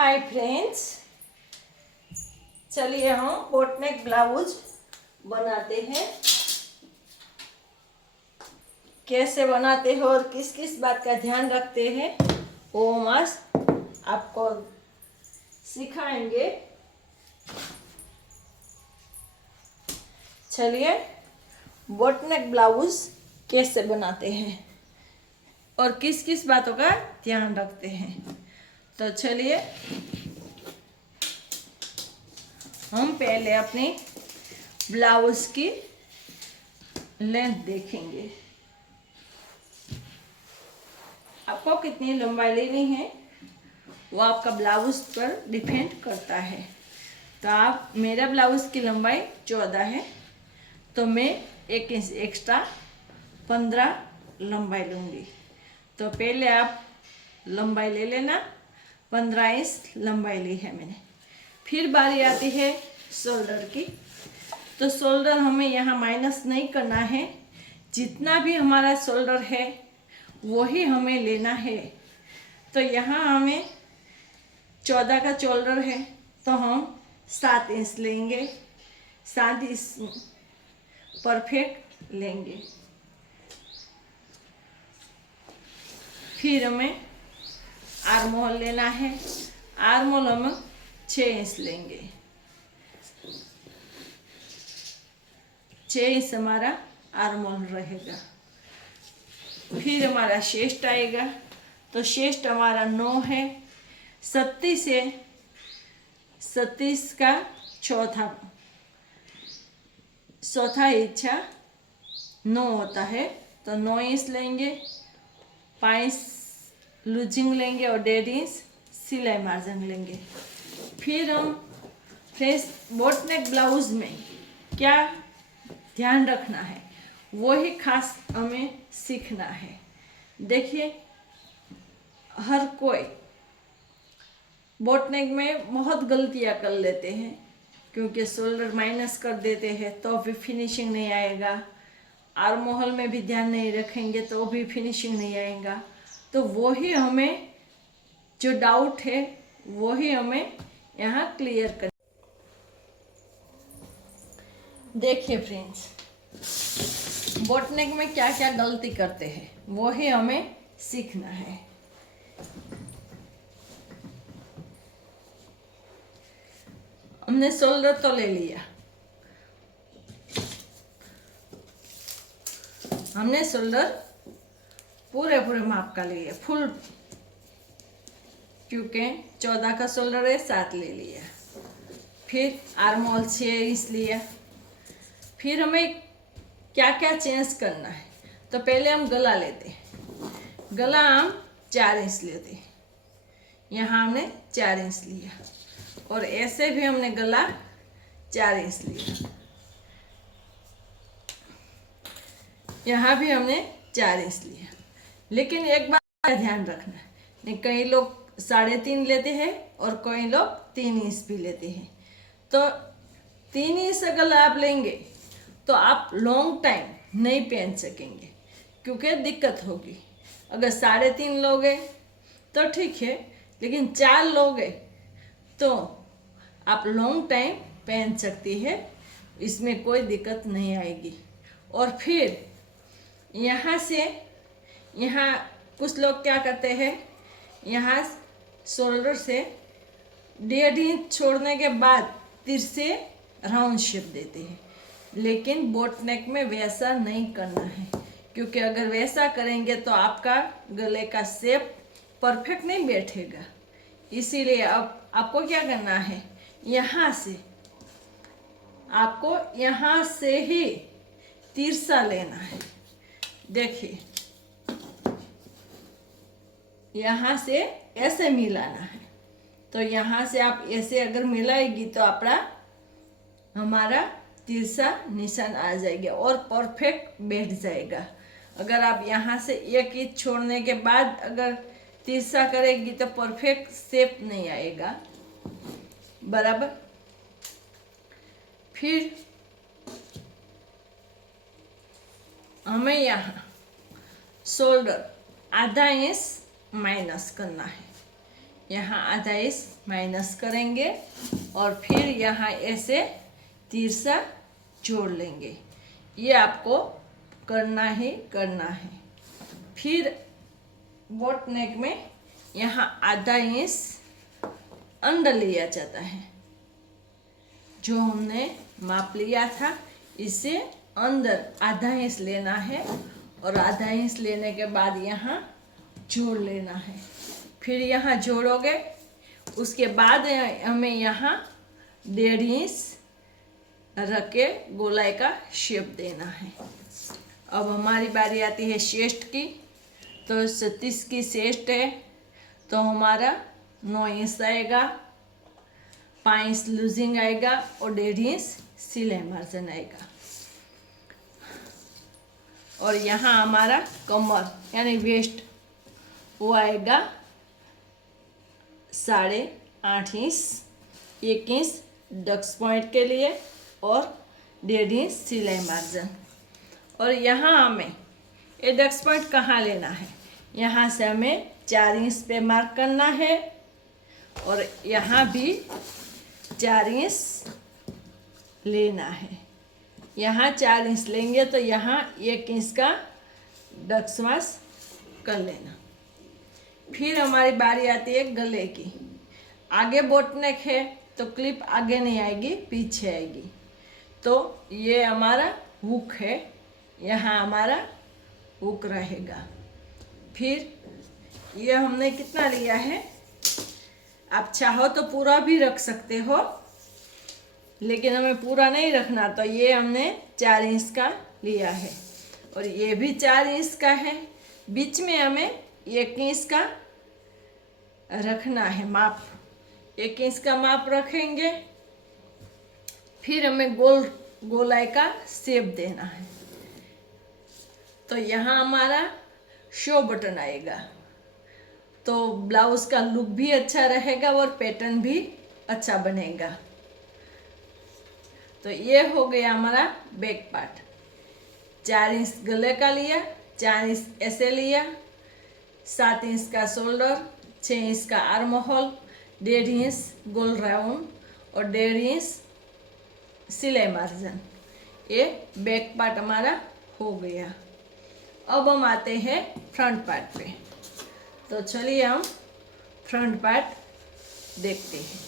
Hi friends, चलिए हम boat neck blouse बनाते हैं। कैसे बनाते हैं और किस किस बात का ध्यान रखते हैं वो हम आज आपको सिखाएंगे। चलिए बोटनेक ब्लाउज कैसे बनाते हैं और किस किस बातों का ध्यान रखते हैं। तो चलिए हम पहले अपनी ब्लाउज की लेंथ देखेंगे। आपको कितनी लंबाई लेनी है वो आपका ब्लाउज पर डिपेंड करता है। तो आप मेरा ब्लाउज की लंबाई 14 है, तो मैं 1 इंच एक्स्ट्रा 15 लंबाई लूँगी। तो पहले आप लंबाई ले लेना। 15 इंच लंबाई ली है मैंने। फिर बारी आती है शोल्डर की। तो शोल्डर हमें यहाँ माइनस नहीं करना है। जितना भी हमारा शोल्डर है वही हमें लेना है। तो यहाँ हमें 14 का शोल्डर है, तो हम 7 इंच लेंगे। 7 इंच परफेक्ट लेंगे। फिर हमें आर्म होल लेना है। आर्म होल हम 6 इंच लेंगे। 6 इंच हमारा आर्म होल रहेगा। फिर हमारा चेस्ट आएगा। तो चेस्ट हमारा 9 है। 37 से 37 का चौथा हिस्सा 9 होता है, तो 9 इंच लेंगे। 5 लूजिंग लेंगे और 1.5 इंच सिलाई मार्जिन लेंगे। फिर हम फ्रेश बोटनेक ब्लाउज में क्या ध्यान रखना है वही खास हमें सीखना है। देखिए, हर कोई बोटनेक में बहुत गलतियां कर लेते हैं, क्योंकि शोल्डर माइनस कर देते हैं तो भी फिनिशिंग नहीं आएगा। आर्म होल में भी ध्यान नहीं रखेंगे तो भी फिनिशिंग नहीं आएगा। तो वही हमें जो डाउट है वही हमें यहाँ क्लियर कर। देखिए फ्रेंड्स, बोटनेक में क्या क्या गलती करते हैं वही हमें सीखना है। हमने शोल्डर तो ले लिया। हमने शोल्डर पूरे माप का लिया फुल, क्योंकि 14 का शोल्डर है, 7 ले लिया। फिर आर्म होल 6 इंच लिया। फिर हमें क्या क्या चेंज करना है। तो पहले हम गला लेते हैं। गला हम 4 इंच लेते हैं। यहाँ हमने 4 इंच लिया और ऐसे भी हमने गला 4 इंच लिया। यहाँ भी हमने 4 इंच लिया। लेकिन एक बात का ध्यान रखना है, नहीं कई लोग 3.5 लेते हैं और कई लोग 3 इंच भी लेते हैं। तो 3 इंच अगर आप लेंगे तो आप लॉन्ग टाइम नहीं पहन सकेंगे, क्योंकि दिक्कत होगी। अगर 3.5 लोगे तो ठीक है, लेकिन 4 लोगे तो आप लॉन्ग टाइम पहन सकती है, इसमें कोई दिक्कत नहीं आएगी। और फिर यहाँ से यहाँ कुछ लोग क्या करते हैं, यहाँ शोल्डर से 1.5 इंच छोड़ने के बाद तिरछे राउंड शेप देते हैं। लेकिन बोटनेक में वैसा नहीं करना है, क्योंकि अगर वैसा करेंगे तो आपका गले का शेप परफेक्ट नहीं बैठेगा। इसीलिए अब आपको क्या करना है, आपको यहाँ से ही तिरछा लेना है। देखिए, यहाँ से ऐसे मिलाना है। तो यहाँ से आप ऐसे अगर मिलाएगी तो हमारा तिरछा निशान आ जाएगा और परफेक्ट बैठ जाएगा। अगर आप यहाँ से 1 इंच छोड़ने के बाद अगर तिरछा करेगी तो परफेक्ट शेप नहीं आएगा, बराबर। फिर हमें यहाँ शोल्डर आधा इंच माइनस करना है, यहाँ आधा इंच माइनस करेंगे और फिर यहाँ ऐसे तिरछा जोड़ लेंगे। ये आपको करना ही करना है। फिर बोट नेक में यहाँ आधा इंच अंदर लिया जाता है। जो हमने माप लिया था इससे अंदर आधा इंच लेना है और आधा इंच लेने के बाद यहाँ जोड़ लेना है। फिर यहाँ जोड़ोगे, उसके बाद हमें यहाँ 1.5 इंच रख के गोलाई का शेप देना है। अब हमारी बारी आती है चेस्ट की। तो 36 की चेस्ट है तो हमारा 9 इंच आएगा, 5 इंच लूजिंग आएगा और 1.5 इंच सिलाई मार्जिन आएगा। और यहाँ हमारा कमर यानी वेस्ट वो आएगा 8.5 इंच, 1 इंच डक्स पॉइंट के लिए और 1.5 इंच सिलाई मार्जिन। और यहाँ हमें ये डक्स पॉइंट कहाँ लेना है, यहाँ से हमें 4 इंच पे मार्क करना है और यहाँ भी 4 इंच लेना है। यहाँ 4 इंच लेंगे तो यहाँ 1 इंच का डक्स मार्क कर लेना। फिर हमारी बारी आती है गले की। आगे बोट नेक है तो क्लिप आगे नहीं आएगी, पीछे आएगी। तो ये हमारा हुक है, यहाँ हमारा हुक रहेगा। फिर ये हमने कितना लिया है, आप चाहो तो पूरा भी रख सकते हो, लेकिन हमें पूरा नहीं रखना। तो ये हमने 4 इंच का लिया है और ये भी 4 इंच का है। बीच में हमें 1 इंच का रखना है माप, 1 इंच का माप रखेंगे। फिर हमें गोलाई का शेप देना है। तो यहाँ हमारा शो बटन आएगा तो ब्लाउज का लुक भी अच्छा रहेगा और पैटर्न भी अच्छा बनेगा। तो ये हो गया हमारा बैक पार्ट। 4 इंच गले का लिया, 4 इंच ऐसे लिया, 7 इंच का शोल्डर, 6 इंच का आर्म होल, 1.5 इंच गोल राउंड और 1.5 इंच सिलाई मार्जिन। ये बैक पार्ट हमारा हो गया। अब हम आते हैं फ्रंट पार्ट पे। तो चलिए हम फ्रंट पार्ट देखते हैं।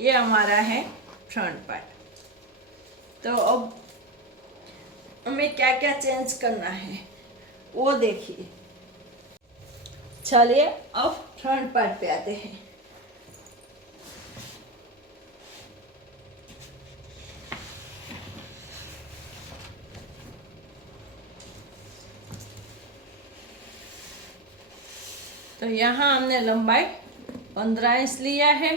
ये हमारा है फ्रंट पार्ट। तो अब हमें क्या क्या चेंज करना है वो देखिए। चलिए अब फ्रंट पार्ट पे आते हैं। तो यहाँ हमने लंबाई 15 इंच लिया है,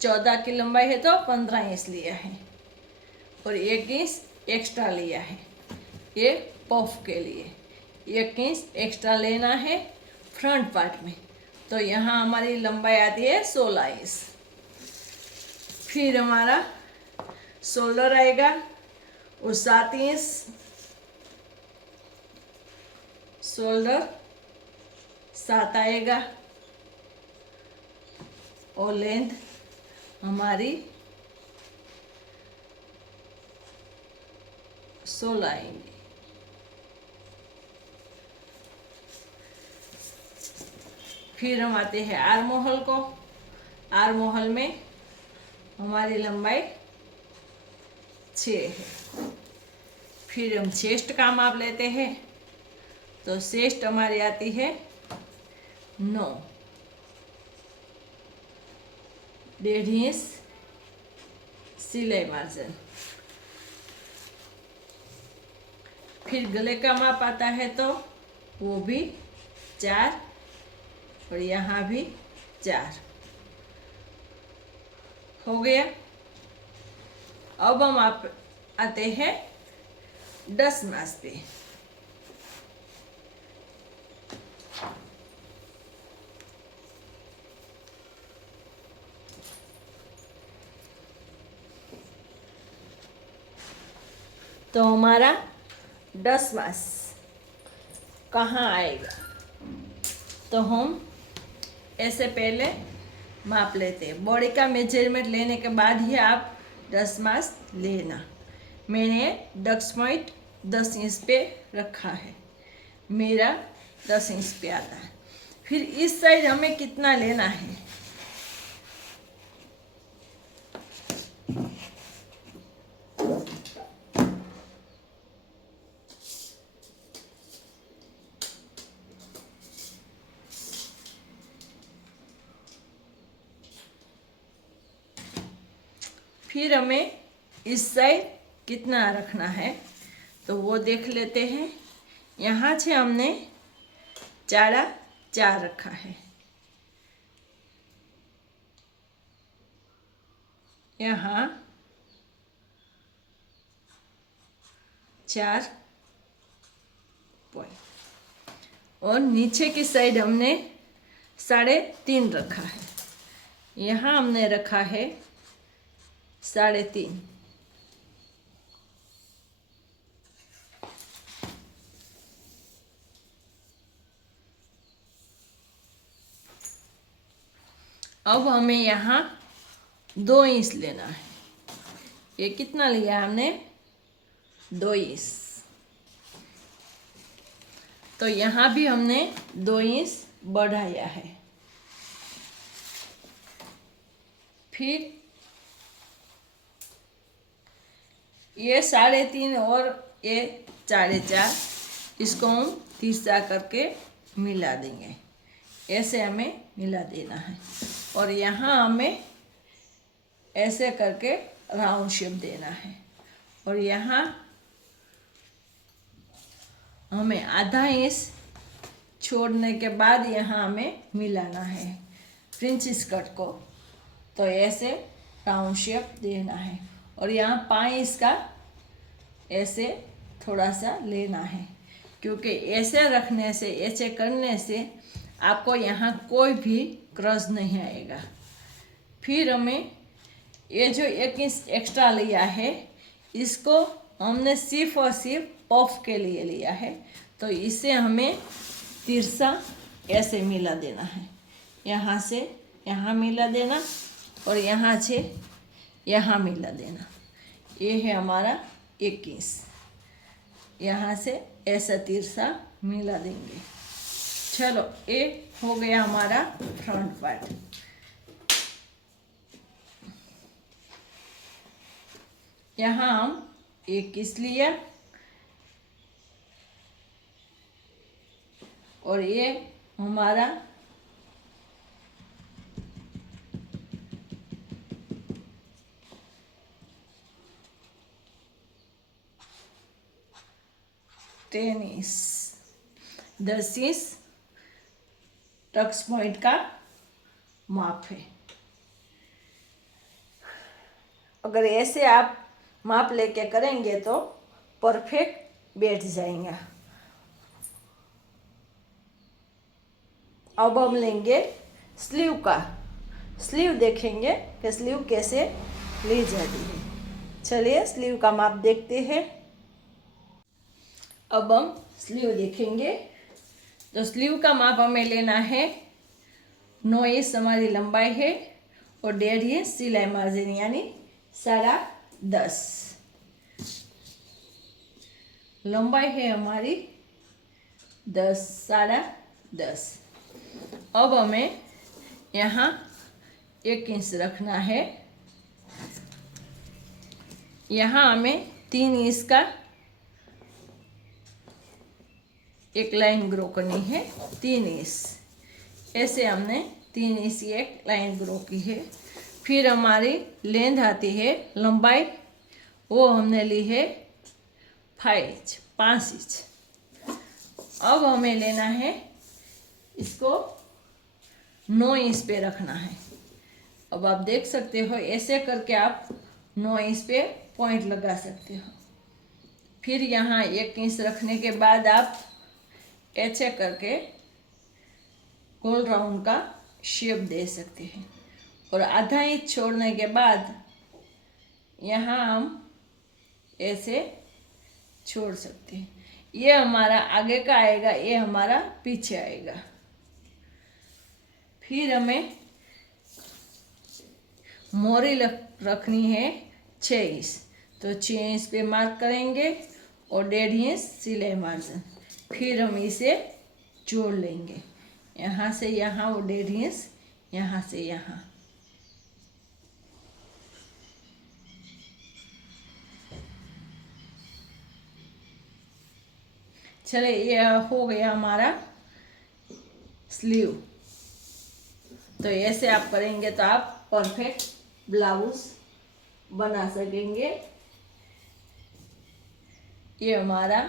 14 की लंबाई है तो 15 इंच लिया है और 1 इंच एक्स्ट्रा लिया है ये पफ के लिए। 1 इंच एक्स्ट्रा लेना है फ्रंट पार्ट में। तो यहाँ हमारी लंबाई आती है 16 इंच। फिर हमारा शोल्डर आएगा और 7 इंच शोल्डर 7 आएगा और लेंथ हमारी 16 आएंगी। फिर हम आते हैं आर्म होल को। आर्म होल में हमारी लंबाई 6 है। फिर हम चेस्ट का माप लेते हैं। तो चेस्ट हमारी आती है 9, 1.5 इंच सिलाई मार्जिन। फिर गले का माप आता है तो वो भी 4 और यहाँ भी 4 हो गया। अब हम आते हैं 10 मास पे। तो हमारा 10 मास कहाँ आएगा, तो हम ऐसे पहले माप लेते हैं। बॉडी का मेजरमेंट लेने के बाद ही आप ड्रस मास लेना। मैंने डक्स पॉइंट 10 इंच पे रखा है, मेरा 10 इंच पे आता है। फिर इस साइड हमें कितना लेना है, फिर हमें इस साइड कितना रखना है तो वो देख लेते हैं। यहाँ से हमने 4 रखा है, यहाँ 4 पॉइंट और नीचे की साइड हमने 3.5 रखा है। यहाँ हमने रखा है 3.5। अब हमें यहाँ 2 इंच लेना है। ये कितना लिया हमने, 2 इंच। तो यहाँ भी हमने 2 इंच बढ़ाया है। फिर ये 3.5 और ये 4.5, इसको हम तीसरा करके मिला देंगे। ऐसे हमें मिला देना है और यहाँ हमें ऐसे करके राउंड शेप देना है और यहाँ हमें आधा इंच छोड़ने के बाद यहाँ हमें मिलाना है प्रिंसेस कट को। तो ऐसे राउंड शेप देना है और यहाँ 5 इंच का ऐसे थोड़ा सा लेना है, क्योंकि ऐसे रखने से, ऐसे करने से आपको यहाँ कोई भी क्रॉस नहीं आएगा। फिर हमें ये जो 1 इंच एक्स्ट्रा लिया है, इसको हमने सिर्फ और सिर्फ पफ के लिए लिया है। तो इसे हमें तिरछा ऐसे मिला देना है, यहाँ से यहाँ मिला देना और यहाँ से यहाँ मिला देना। ये है हमारा 1 इंच, यहाँ से ऐसा तिरछा मिला देंगे। चलो, ये हो गया हमारा फ्रंट पार्ट। यहाँ हम 1 इंच लिया और ये हमारा 10 इंच, 10 इंच टक्स पॉइंट का माप है। अगर ऐसे आप माप लेके करेंगे तो परफेक्ट बैठ जाएगा। अब हम लेंगे स्लीव का। स्लीव देखेंगे कि स्लीव कैसे ली जाती है। चलिए स्लीव का माप देखते हैं। अब हम स्लीव देखेंगे तो स्लीव का माप हमें लेना है 9 इंच हमारी लंबाई है और 1.5 इंच सिलाई मार्जिन यानी 10.5। लंबाई है हमारी 10, 10.5। अब हमें यहाँ 1 इंच रखना है। यहाँ हमें 3 इंच का एक लाइन ग्रो करनी है, 3 इंच। ऐसे हमने 3 इंच की एक लाइन ग्रो की है। फिर हमारी लेंथ आती है, लंबाई, वो हमने ली है 5 इंच। अब हमें लेना है, इसको 9 इंच पे रखना है। अब आप देख सकते हो, ऐसे करके आप 9 इंच पे पॉइंट लगा सकते हो। फिर यहाँ 1 इंच रखने के बाद आप ऐसे करके गोल राउंड का शेप दे सकते हैं और आधा इंच छोड़ने के बाद यहाँ हम ऐसे छोड़ सकते हैं। ये हमारा आगे का आएगा, ये हमारा पीछे आएगा। फिर हमें मोरी रखनी है 6 इंच, तो 6 इंच पे मार्क करेंगे और 1.5 इंच सिलाई मार्जिन। फिर हम इसे जोड़ लेंगे, यहाँ से यहाँ और 1.5 इंच, यहाँ से यहाँ। चले, ये हो गया हमारा स्लीव। तो ऐसे आप करेंगे तो आप परफेक्ट ब्लाउज बना सकेंगे। ये हमारा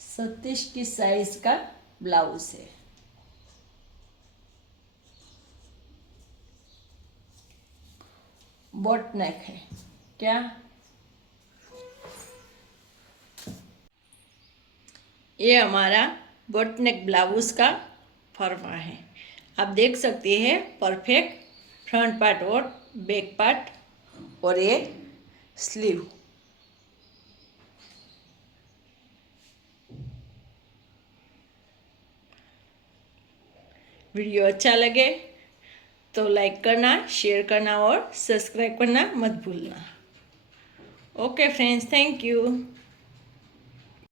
37 की साइज का ब्लाउज है। बोट नेक है क्या? ये हमारा बोट नेक ब्लाउज का फरमा है। आप देख सकते हैं परफेक्ट फ्रंट पार्ट और बैक पार्ट, और ये स्लीव। वीडियो अच्छा लगे तो लाइक करना, शेयर करना और सब्सक्राइब करना मत भूलना। Okay friends, thank you.